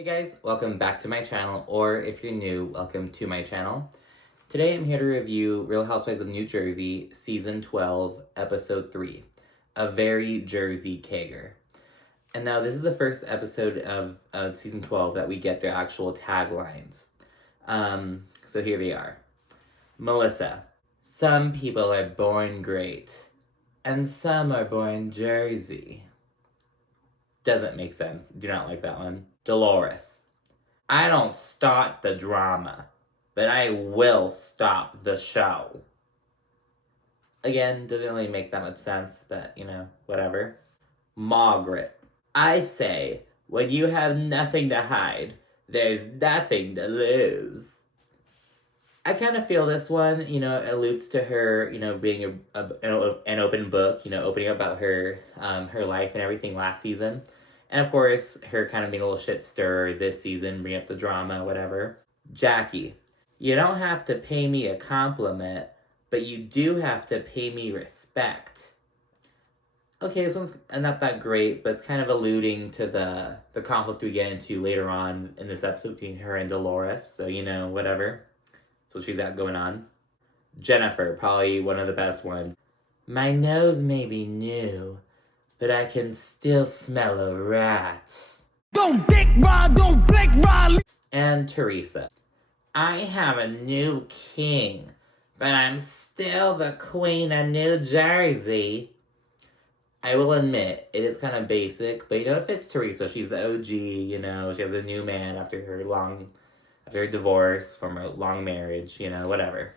Hey guys, welcome back to my channel, or if you're new, welcome to my channel. Today I'm here to review Real Housewives of New Jersey, Season 12, Episode 3, A Very Jersey Kegger. And now this is the first episode of Season 12 that we get their actual taglines. So here they are. Melissa, some people are born great, and some are born Jersey. Doesn't make sense. Do not like that one. Dolores, I don't start the drama, but I will stop the show. Again, doesn't really make that much sense, but whatever. Margaret, I say, when you have nothing to hide, there's nothing to lose. I kind of feel this one, alludes to her, being an open book, opening up about her life and everything last season. And of course, her kind of being a little shit stirrer this season, bring up the drama, whatever. Jackie, you don't have to pay me a compliment, but you do have to pay me respect. Okay, this one's not that great, but it's kind of alluding to the conflict we get into later on in this episode between her and Dolores. So, whatever. That's what she's got going on. Jennifer, probably one of the best ones. My nose may be new, but I can still smell a rat. Don't dick ride, don't blick ride. And Teresa, I have a new king, but I'm still the queen of New Jersey. I will admit, it is kind of basic, but it fits Teresa. She's the OG, she has a new man after her divorce from a long marriage, whatever.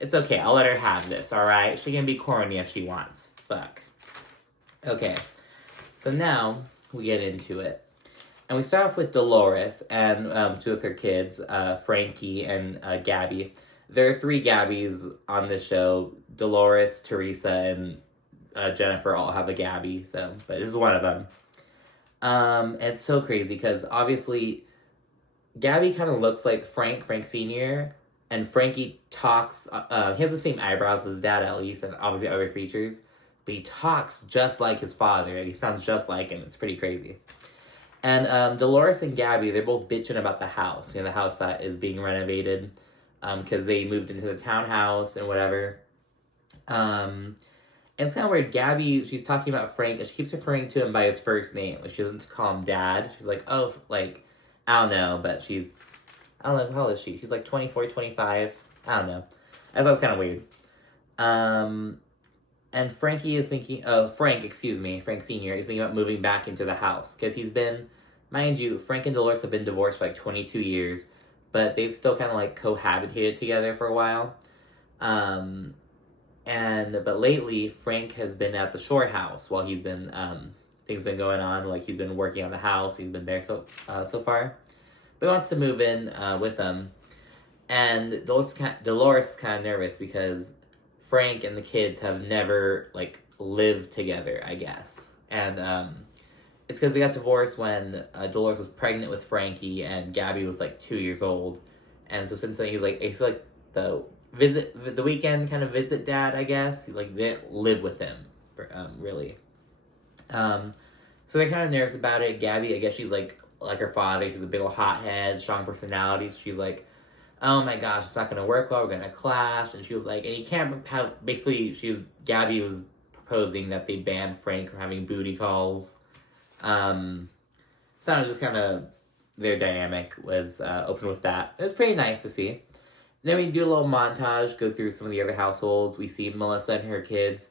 It's okay, I'll let her have this, alright? She can be corny if she wants. Fuck. Okay, so now we get into it. And we start off with Dolores and two of her kids, Frankie and Gabby. There are three Gabbys on the show. Dolores, Teresa, and Jennifer all have a Gabby, but this is one of them. It's so crazy because obviously Gabby kind of looks like Frank Sr., and Frankie talks, he has the same eyebrows as his dad at least, and obviously other features. But he talks just like his father, and he sounds just like him. It's pretty crazy. And Dolores and Gabby, they're both bitching about the house. The house that is being renovated because they moved into the townhouse and whatever. And it's kind of weird. Gabby, she's talking about Frank, and she keeps referring to him by his first name. Like, she doesn't call him Dad. She's like, oh, like, I don't know, but I don't know, how old is she? She's like 24, 25. I don't know. I thought it was kind of weird. And Frankie is thinking, Frank Sr. is thinking about moving back into the house. Because he's been, mind you, Frank and Dolores have been divorced for like 22 years. But they've still kind of like cohabitated together for a while. But lately, Frank has been at the shore house while he's been, things been going on. Like he's been working on the house. He's been there so far. But he wants to move in with them. And Dolores is kind of nervous because Frank and the kids have never, lived together, I guess. And it's because they got divorced when Dolores was pregnant with Frankie and Gabby was, 2 years old. And so since then, he's the weekend kind of visit dad, I guess. They didn't live with him, really. So they're kind of nervous about it. Gabby, I guess she's like her father. She's a big old hothead, strong personality. So she's like, oh my gosh, it's not going to work well, we're going to clash. And she was like, and you can't have, basically, Gabby was proposing that they ban Frank from having booty calls. So it was just kind of, their dynamic was open with that. It was pretty nice to see. And then we do a little montage, go through some of the other households. We see Melissa and her kids.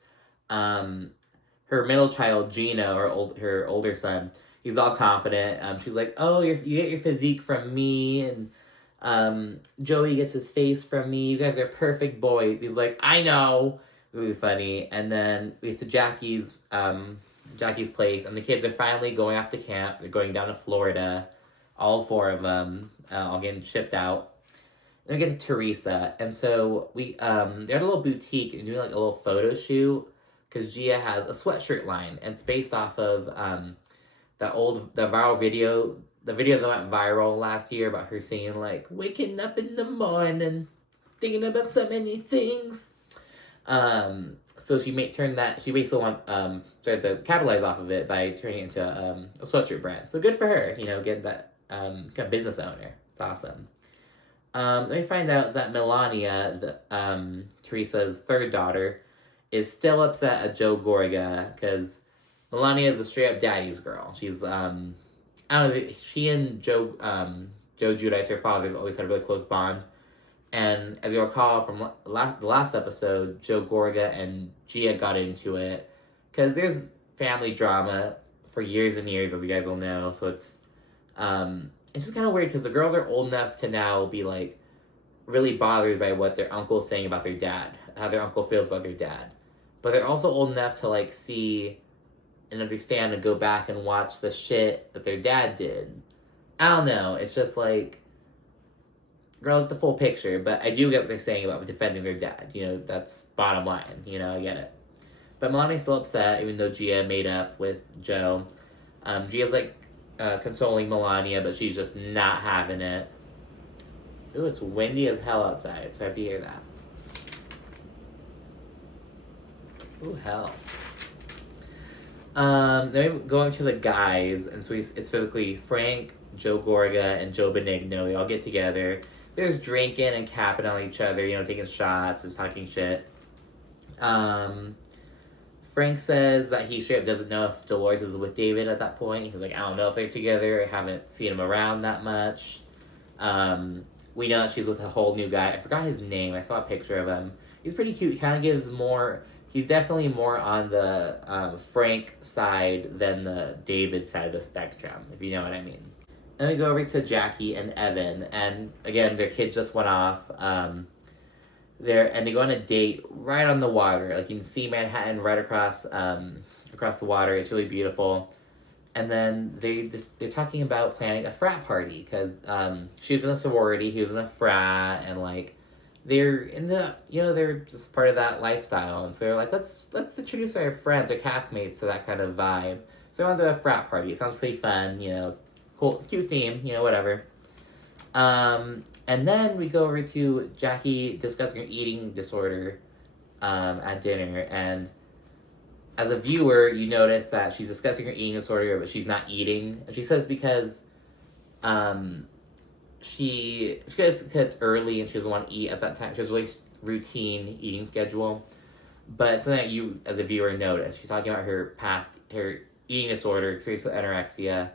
Her middle child, Gina, or her older son, he's all confident. She's like, oh, you get your physique from me, and Joey gets his face from me. You guys are perfect boys. He's like, I know. Really funny. And then we get to Jackie's place, and the kids are finally going off to camp. They're going down to Florida. All four of them, all getting shipped out. Then we get to Teresa, and so they're at a little boutique and doing a little photo shoot because Gia has a sweatshirt line, and it's based off of the viral video. The video that went viral last year about her saying, waking up in the morning, thinking about so many things. So she basically started to capitalize off of it by turning it into a sweatshirt brand. So good for her, getting that kind of business owner. It's awesome. Then we find out that Melania, Teresa's third daughter, is still upset at Joe Gorga because Melania is a straight up daddy's girl. She's I don't know. She and Joe Giudice, her father, have always had a really close bond. And as you recall from the last episode, Joe Gorga and Gia got into it because there's family drama for years and years, as you guys will know. So it's just kind of weird because the girls are old enough to now be like really bothered by what their uncle's saying about their dad, how their uncle feels about their dad. But they're also old enough to like see and understand and go back and watch the shit that their dad did. I don't know. It's just like, girl, look the full picture. But I do get what they're saying about defending their dad. You know, that's bottom line. You know, I get it. But Melania's still upset, even though Gia made up with Joe. Gia's like consoling Melania, but she's just not having it. Ooh, it's windy as hell outside, so I have to hear that. Ooh, hell. Then we go into the guys, and so it's typically Frank, Joe Gorga, and Joe Benigno. They all get together. There's drinking and capping on each other, you know, taking shots and talking shit. Frank says that he straight up doesn't know if Dolores is with David at that point. He's like, I don't know if they're together. I haven't seen him around that much. We know that she's with a whole new guy. I forgot his name. I saw a picture of him. He's pretty cute. He kind of gives more... He's definitely more on the Frank side than the David side of the spectrum, if you know what I mean. Then we go over to Jackie and Evan, and again, their kid just went off. They go on a date right on the water. Like you can see Manhattan right across the water. It's really beautiful. And then they're talking about planning a frat party because she was in a sorority, he was in a frat, and like they're in the they're just part of that lifestyle, and so they're like let's introduce our friends, our castmates to that kind of vibe. So they went to a frat party. It sounds pretty fun, cool, cute theme, whatever. And then we go over to Jackie discussing her eating disorder at dinner, and as a viewer, you notice that she's discussing her eating disorder, but she's not eating. And she says because she gets it's early and she doesn't want to eat at that time. She has a really routine eating schedule, but it's something that you, as a viewer, notice. She's talking about her eating disorder, experience with anorexia,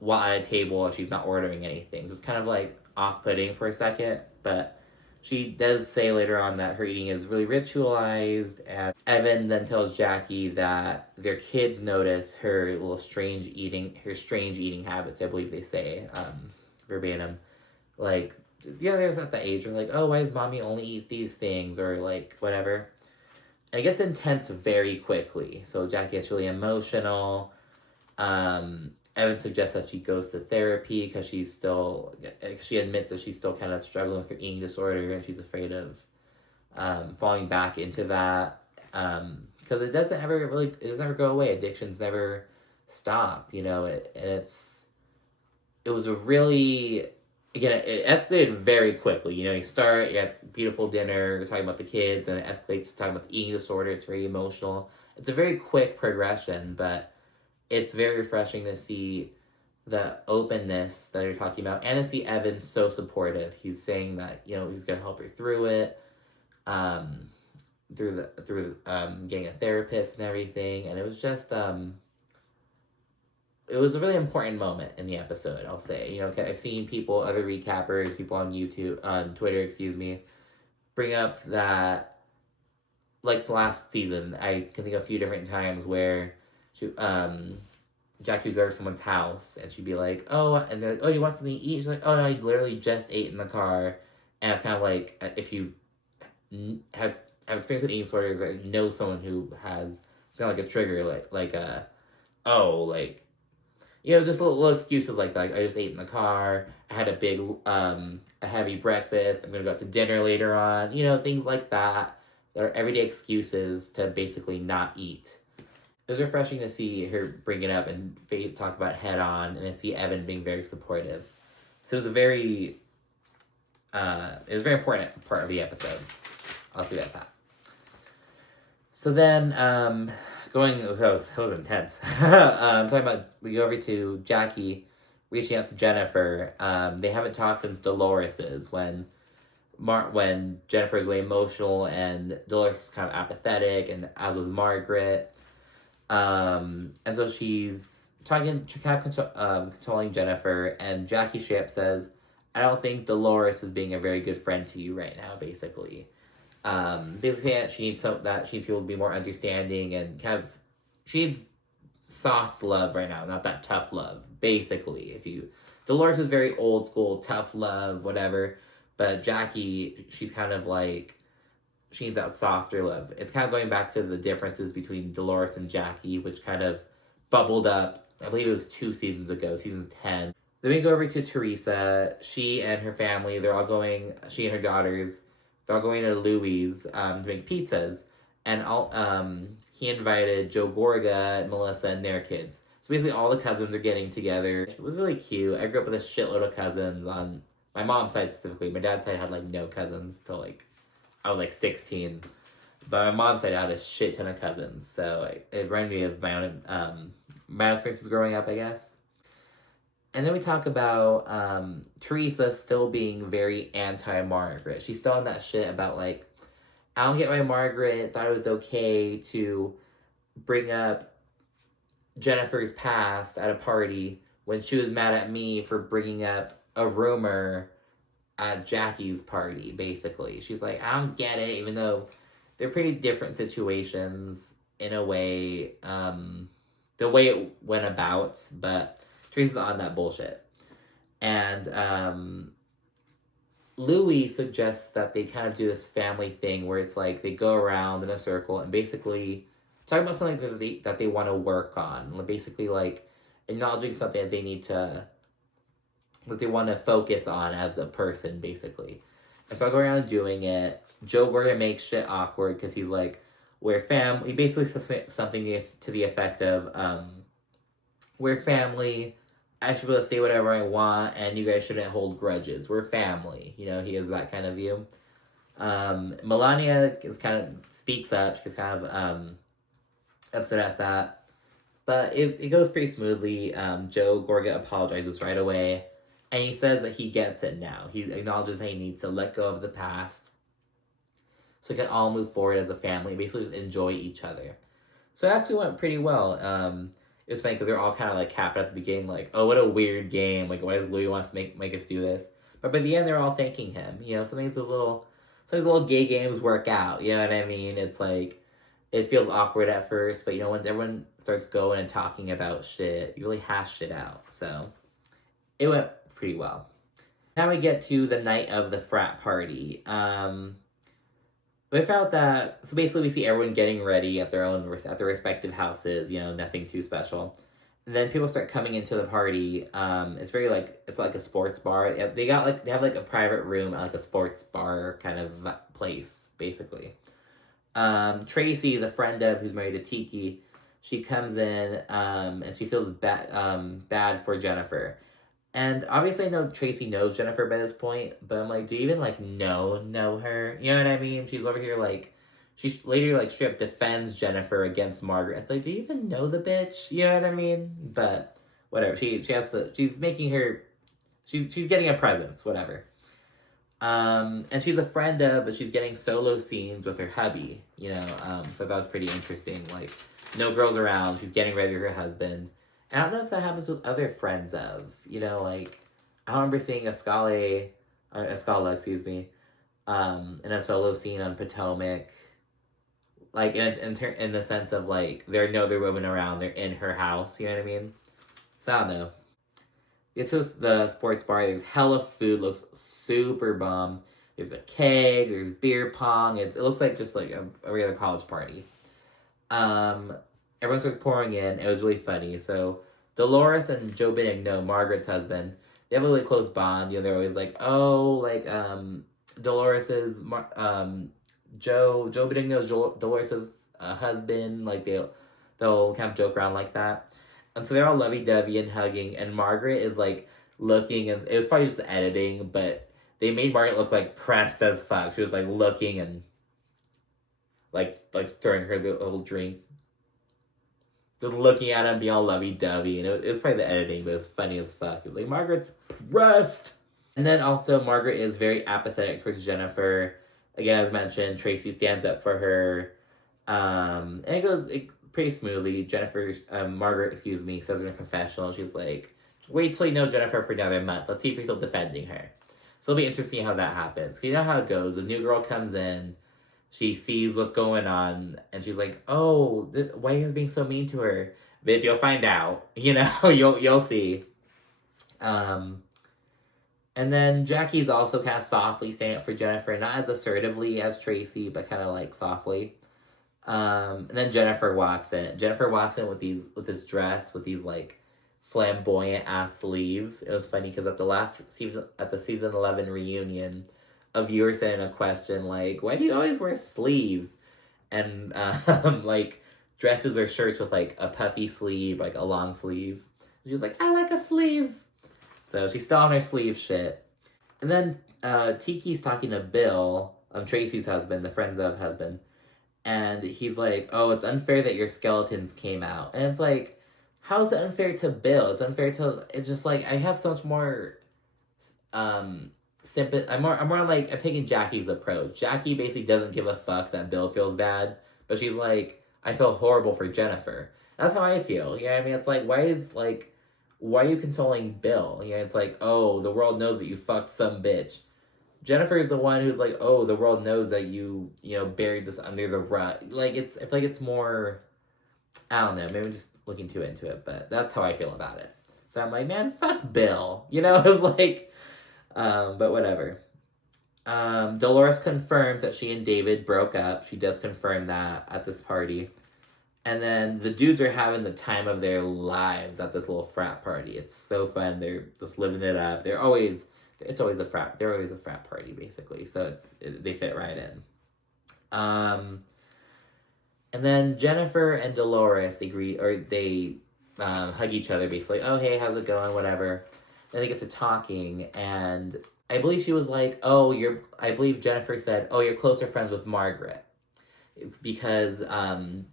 while at a table she's not ordering anything. So it's kind of like off-putting for a second, but she does say later on that her eating is really ritualized, and Evan then tells Jackie that their kids notice her strange eating habits, I believe they say, verbatim. Like, there's at the age where like, oh, why does mommy only eat these things, or like, whatever. And it gets intense very quickly, so Jackie gets really emotional. Evan suggests that she goes to therapy because she admits that she's still kind of struggling with her eating disorder, and she's afraid of falling back into that because it doesn't ever go away. Addictions never stop, it was a really, again, it escalated very quickly. You have beautiful dinner, you're talking about the kids, and it escalates to talking about the eating disorder. It's very emotional. It's a very quick progression, but it's very refreshing to see the openness that you're talking about, and to see Evan so supportive. He's saying that, he's going to help her through it, through getting a therapist and everything. And it was just, it was a really important moment in the episode, I'll say. I've seen other recappers, people on Twitter, bring up that, like the last season, I can think of a few different times where Jackie would go to someone's house and she'd be like, oh, and they're like, oh, you want something to eat? She's like, oh, no, I literally just ate in the car. And it's kind of like, if you have experience with eating disorders, or know someone who has kind of like a trigger, just little excuses like that. Like, I just ate in the car. I had a heavy breakfast. I'm going to go out to dinner later on. Things like that. That are everyday excuses to basically not eat. It was refreshing to see her bring it up and talk about it head on, and to see Evan being very supportive. So it was a very important part of the episode. I'll see that. So then, that was intense. I'm talking about, we go over to Jackie reaching out to Jennifer. They haven't talked since Dolores's, when Jennifer's really emotional and Dolores was kind of apathetic, and as was Margaret. And so she's talking, kind of controlling Jennifer, and Jackie straight up says, I don't think Dolores is being a very good friend to you right now, basically. Basically, she needs people to be more understanding, and she needs soft love right now, not that tough love, basically. Dolores is very old school, tough love, whatever, but Jackie, she's kind of like, she needs that softer love. It's kind of going back to the differences between Dolores and Jackie, which kind of bubbled up, I believe it was 2 seasons ago, season 10. Then we go over to Teresa. She and her family, she and her daughters, they're all going to Louis' to make pizzas. And he invited Joe Gorga, Melissa, and their kids. So basically all the cousins are getting together. It was really cute. I grew up with a shitload of cousins on my mom's side specifically. My dad's side had no cousins till I was 16. But my mom's side had a shit ton of cousins. So it reminded me of my own experiences growing up, I guess. And then we talk about Teresa still being very anti-Margaret. She's still on that shit about I don't get why Margaret thought it was okay to bring up Jennifer's past at a party when she was mad at me for bringing up a rumor at Jackie's party, basically. She's like, I don't get it, even though they're pretty different situations in a way, the way it went about, but Teresa's on that bullshit. And Louis suggests that they kind of do this family thing where it's they go around in a circle and basically talk about something that they want to work on. Basically acknowledging something that they want to focus on as a person, basically. And so I go around doing it. Joe Gorga makes shit awkward because he's like, we're family. He basically says something to the effect of, we're family. I should be able to say whatever I want, and you guys shouldn't hold grudges. We're family. He has that kind of view. Melania speaks up. She's kind of upset at that. But it goes pretty smoothly. Joe Gorga apologizes right away. And he says that he gets it now. He acknowledges that he needs to let go of the past so we can all move forward as a family. Basically just enjoy each other. So it actually went pretty well. It was funny because they're all kind of happy at the beginning, oh, what a weird game. Why does Louis want to make us do this? But by the end, they're all thanking him. Sometimes those little gay games work out. You know what I mean? It's it feels awkward at first, but once everyone starts going and talking about shit, you really hash shit out. So it went pretty well. Now we get to the night of the frat party. We felt that, so basically we see everyone getting ready at their respective houses, nothing too special. And then people start coming into the party. It's very it's like a sports bar. They have a private room at a sports bar kind of place, basically. Tracy, the friend of who's married to Tiki, she comes in, and she feels bad for Jennifer. And obviously I know Tracy knows Jennifer by this point, but I'm do you even know her? You know what I mean? She's over here she later straight up defends Jennifer against Margaret. It's do you even know the bitch? You know what I mean? But whatever. She's getting a presence, whatever. And she's a friend of, but she's getting solo scenes with her hubby, so that was pretty interesting. No girls around, she's getting ready for her husband. And I don't know if that happens with other friends of, I don't remember seeing Escala, in a solo scene on Potomac, in the sense of, there are no other women around, they're in her house, you know what I mean? So I don't know. Get to the sports bar, there's hella food, looks super bomb. There's a keg, there's beer pong, it looks like just a regular college party. Everyone starts pouring in. It was really funny. So Dolores and Joe Benigno, Margaret's husband, they have a really close bond. They're always Dolores is Joe Benigno's Dolores' husband. They'll kind of joke around like that. And so they're all lovey-dovey and hugging. And Margaret is looking, and it was probably just the editing, but they made Margaret look pressed as fuck. She was looking and stirring her little drink. just looking at him, being all lovey-dovey. And it was probably the editing, but it was funny as fuck. It was like, Margaret's pressed. And then also, Margaret is very apathetic towards Jennifer. Again, as mentioned, Tracy stands up for her. And it goes pretty smoothly. Margaret, says in a confessional, she's like, wait till you know Jennifer for another month. Let's see if you're still defending her. So it'll be interesting how that happens. You know how it goes. A new girl comes in. She sees what's going on. And she's like, oh, why are you guys being so mean to her? Bitch, you'll find out. You know, you'll see. And then Jackie's also kind of softly standing up for Jennifer. Not as assertively as Tracy, but kind of like softly. And then Jennifer walks in. Jennifer walks in with this dress with these like flamboyant ass sleeves. It was funny because at the season 11 reunion, a viewer sent in a question like, "Why do you always wear sleeves?" And like dresses or shirts with like a puffy sleeve, like a long sleeve. And she was like, "I like a sleeve." So she's still on her sleeve shit. And then Tiki's talking to Bill, Tracy's husband, the friends of husband. And he's like, oh, it's unfair that your skeletons came out. And it's like, how is it unfair to Bill? It's just like, I have so much more sympathy. I'm taking Jackie's approach. Jackie basically doesn't give a fuck that Bill feels bad. But she's like, I feel horrible for Jennifer. That's how I feel. Yeah, I mean, it's like, why are you consoling Bill? Yeah, it's like, oh, the world knows that you fucked some bitch. Jennifer is the one who's like, oh, the world knows that you buried this under the rug. Like, I feel like it's more, I don't know, maybe I'm just looking too into it, but that's how I feel about it. So I'm like, man, fuck Bill. You know, it was like, but whatever. Dolores confirms that she and David broke up. She does confirm that at this party. And then the dudes are having the time of their lives at this little frat party. It's so fun. They're just living it up. They're always a frat party, basically. So they fit right in. And then Jennifer and Dolores, they hug each other, basically. Oh, hey, how's it going? Whatever. Then they get to talking, and I believe she was like, I believe Jennifer said, oh, you're closer friends with Margaret. Because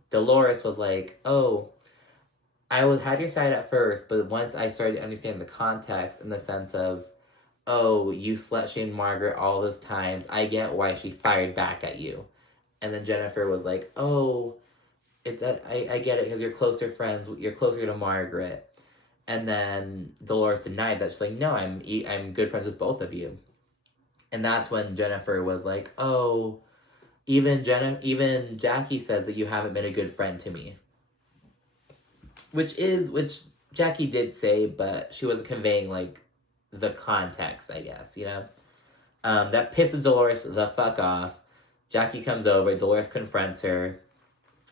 Dolores was like, oh, I had your side at first, but once I started to understand the context in the sense of, oh, you slut-shamed Margaret all those times, I get why she fired back at you. And then Jennifer was like, oh, I get it, because you're closer friends, you're closer to Margaret. And then Dolores denied that. She's like, no, I'm good friends with both of you. And that's when Jennifer was like, oh, even Jackie says that you haven't been a good friend to me. Which Jackie did say, but she wasn't conveying, like, the context, I guess, you know? That pisses Dolores the fuck off. Jackie comes over, Dolores confronts her,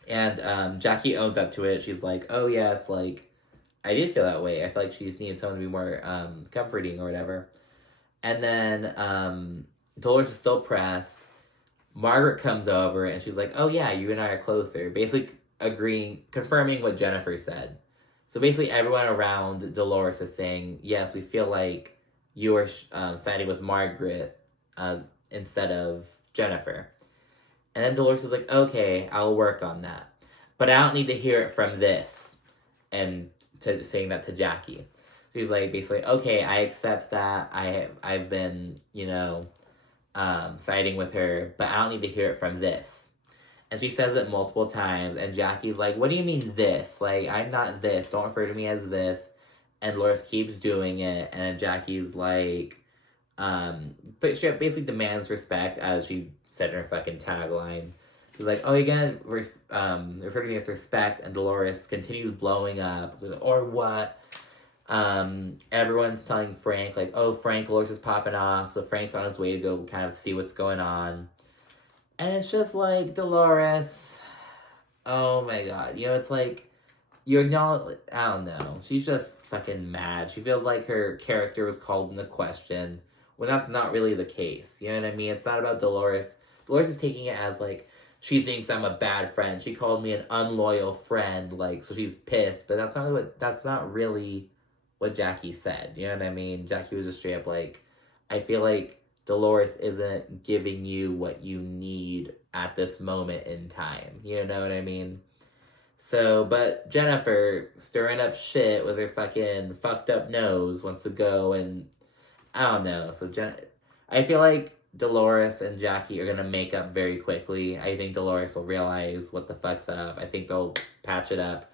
and Jackie owns up to it. She's like, oh, yes, like, I did feel that way. I feel like she just needed someone to be more comforting or whatever. And then Dolores is still pressed. Margaret comes over, and she's like, oh, yeah, you and I are closer. Basically confirming what Jennifer said. So basically everyone around Dolores is saying, yes, we feel like you are siding with Margaret instead of Jennifer. And then Dolores is like, okay, I'll work on that. But I don't need to hear it from this. And saying that to Jackie. So he's like, basically, okay, I accept that. I've been, siding with her, but I don't need to hear it from this. And she says it multiple times, and Jackie's like, what do you mean this? Like, I'm not this. Don't refer to me as this. And Dolores keeps doing it, and Jackie's like, but she basically demands respect, as she said in her fucking tagline. She's like, oh, you gotta refer to me with respect, and Dolores continues blowing up. Like, or what? Everyone's telling Frank, like, oh, Frank, Dolores is popping off, so Frank's on his way to go kind of see what's going on. And it's just like, Dolores, oh my god, it's like, you're not, I don't know, she's just fucking mad. She feels like her character was called into question, when that's not really the case, you know what I mean? It's not about Dolores. Dolores is taking it as, like, she thinks I'm a bad friend. She called me an unloyal friend, like, so she's pissed, but that's not really what Jackie said, you know what I mean? Jackie was just straight up like, I feel like Dolores isn't giving you what you need at this moment in time. You know what I mean? So, but Jennifer, stirring up shit with her fucking fucked up nose, wants to go and I don't know. So I feel like Dolores and Jackie are gonna make up very quickly. I think Dolores will realize what the fuck's up. I think they'll patch it up.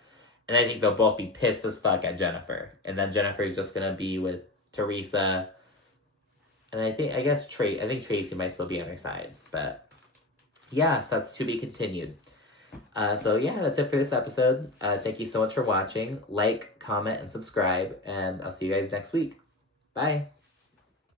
And I think they'll both be pissed as fuck at Jennifer. And then Jennifer's just gonna be with Teresa. And I guess I think Tracy might still be on her side. But yeah, so that's to be continued. So yeah, that's it for this episode. Thank you so much for watching. Like, comment, and subscribe. And I'll see you guys next week. Bye.